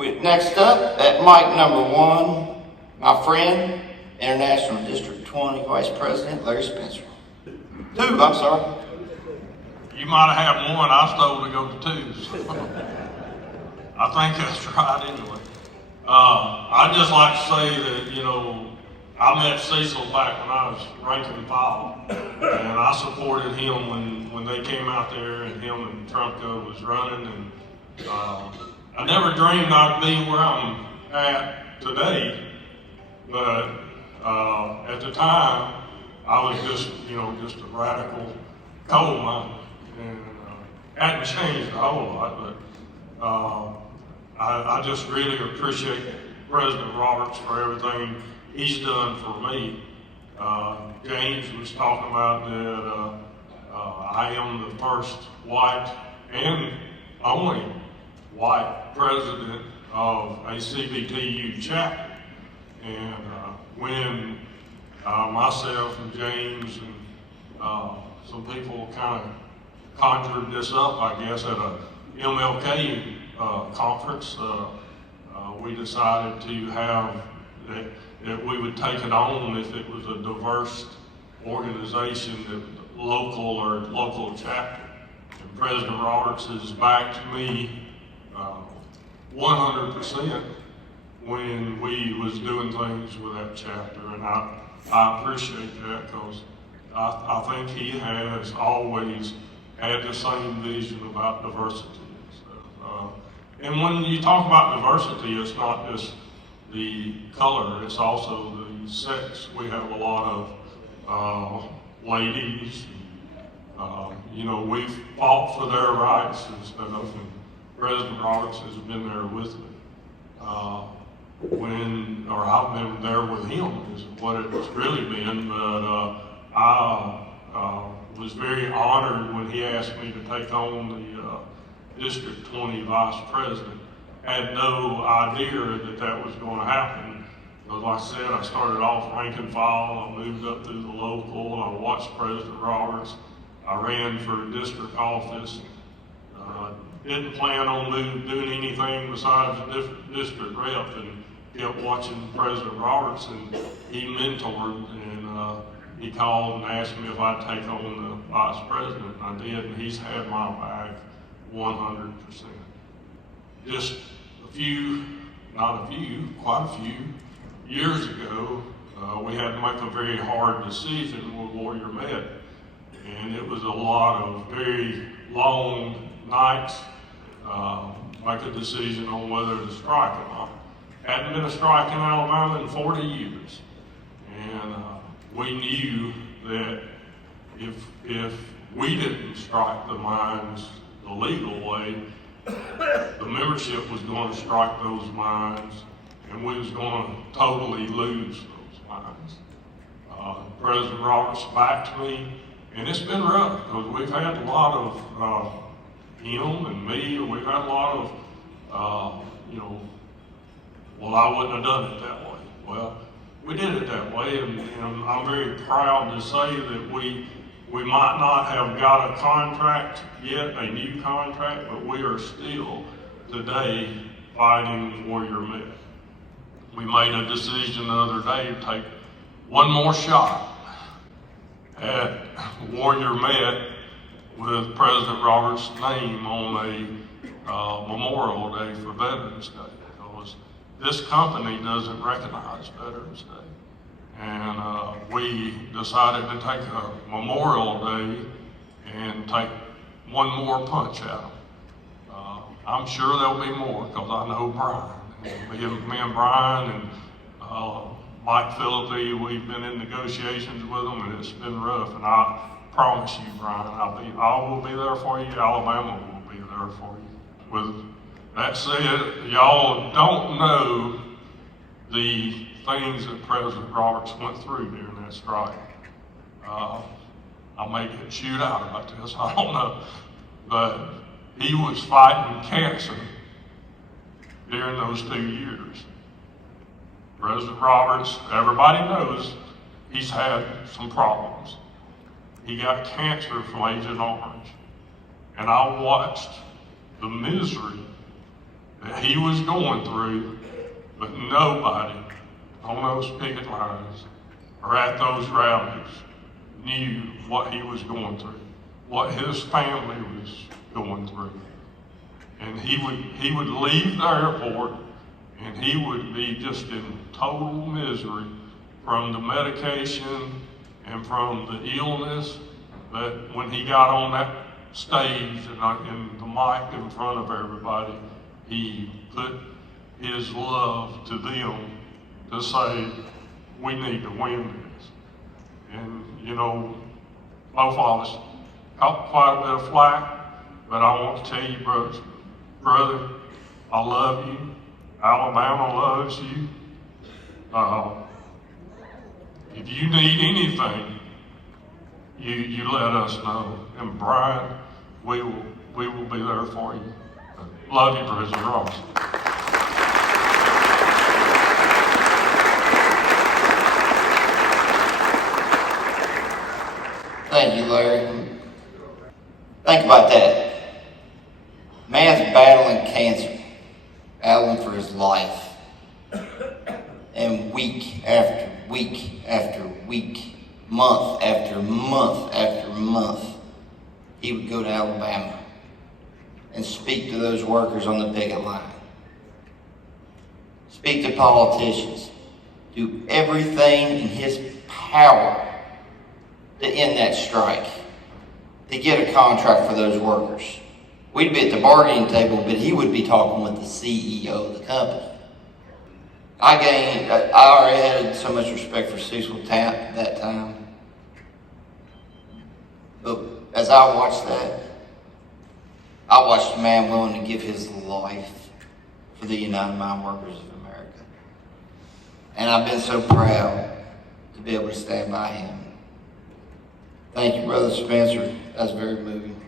Next up, at mic number 1, my friend, International District 20 Vice President Larry Spencer. 2, I'm sorry. You might have had 1, I stole to go to 2. So. I think that's right anyway. I'd just like to say that, I met Cecil back when I was rank and file, and I supported him when they came out there and him and Trumka was running, and I never dreamed I'd be where I'm at today, but at the time, I was just a radical coal miner, and hadn't changed a whole lot, but I just really appreciate President Roberts for everything he's done for me. James was talking about that I am the first white and only white president of a CBTU chapter. And when myself and James and some people kind of conjured this up, I guess, at a MLK conference, we decided to have that we would take it on if it was a diverse organization, local chapter. And President Roberts has backed me 100% when we was doing things with that chapter, and I appreciate that because I think he has always had the same vision about diversity. And when you talk about diversity, it's not just the color, it's also the sex. We have a lot of ladies, we've fought for their rights and stuff, and President Roberts has been there with me. I've been there with him is what it's really been, but I was very honored when he asked me to take on the District 20 Vice President. Had no idea that was going to happen. But like I said, I started off rank and file, I moved up through the local, and I watched President Roberts. I ran for district office. Didn't plan on doing anything besides district rep, and kept watching President Roberts, and he mentored, and he called and asked me if I'd take on the vice president, and I did, and he's had my back 100%. Just quite a few years ago, we had to make a very hard decision with Warrior Med. And it was a lot of very long nights, make a decision on whether to strike or not. Hadn't been a strike in Alabama in 40 years. And we knew that if we didn't strike the mines the legal way, the membership was going to strike those mines, and we was going to totally lose those mines. President Roberts backed me, and it's been rough because we've had a lot of him and me. We've had a lot of well, I wouldn't have done it that way. Well, we did it that way, and I'm very proud to say that we might not have got a contract yet, a new contract, but we are still today fighting Warrior Med. We made a decision the other day to take one more shot at Warrior Med with President Roberts' name on a Memorial Day for Veterans Day, because this company doesn't recognize Veterans Day. And we decided to take a Memorial Day and take one more punch at them. I'm sure there'll be more because I know Brian. Me and Brian and Mike Philippi, we've been in negotiations with them, and it's been rough. And I promise you, Brian, I will be there for you. Alabama will be there for you. With that said, y'all don't know the things that President Roberts went through during that strike. I may get chewed out about this, I don't know. But he was fighting cancer during those 2 years. President Roberts, everybody knows, he's had some problems. He got cancer from Agent Orange. And I watched the misery that he was going through, but nobody on those picket lines or at those rallies knew what he was going through, what his family was going through. And he would leave the airport and he would be just in total misery from the medication and from the illness. But when he got on that stage and the mic in front of everybody, he put his love to them to say, we need to win this. And you know, both of us caught quite a bit of flack, but I want to tell you, brother, I love you. Alabama loves you. If you need anything, you let us know. And Brian, we will be there for you. Love you, President Roberts. Thank you, Larry. Think about that. Man's battling cancer, battling for his life. And week after week after week, month after month after month, he would go to Alabama and speak to those workers on the picket line. Speak to politicians. Do everything in his power to end that strike, to get a contract for those workers. We'd be at the bargaining table, but he would be talking with the CEO of the company. I already had so much respect for Cecil at that time. But as I watched that, I watched a man willing to give his life for the United Mine Workers of America. And I've been so proud to be able to stand by him. Thank you, Brother Spencer. That's very moving.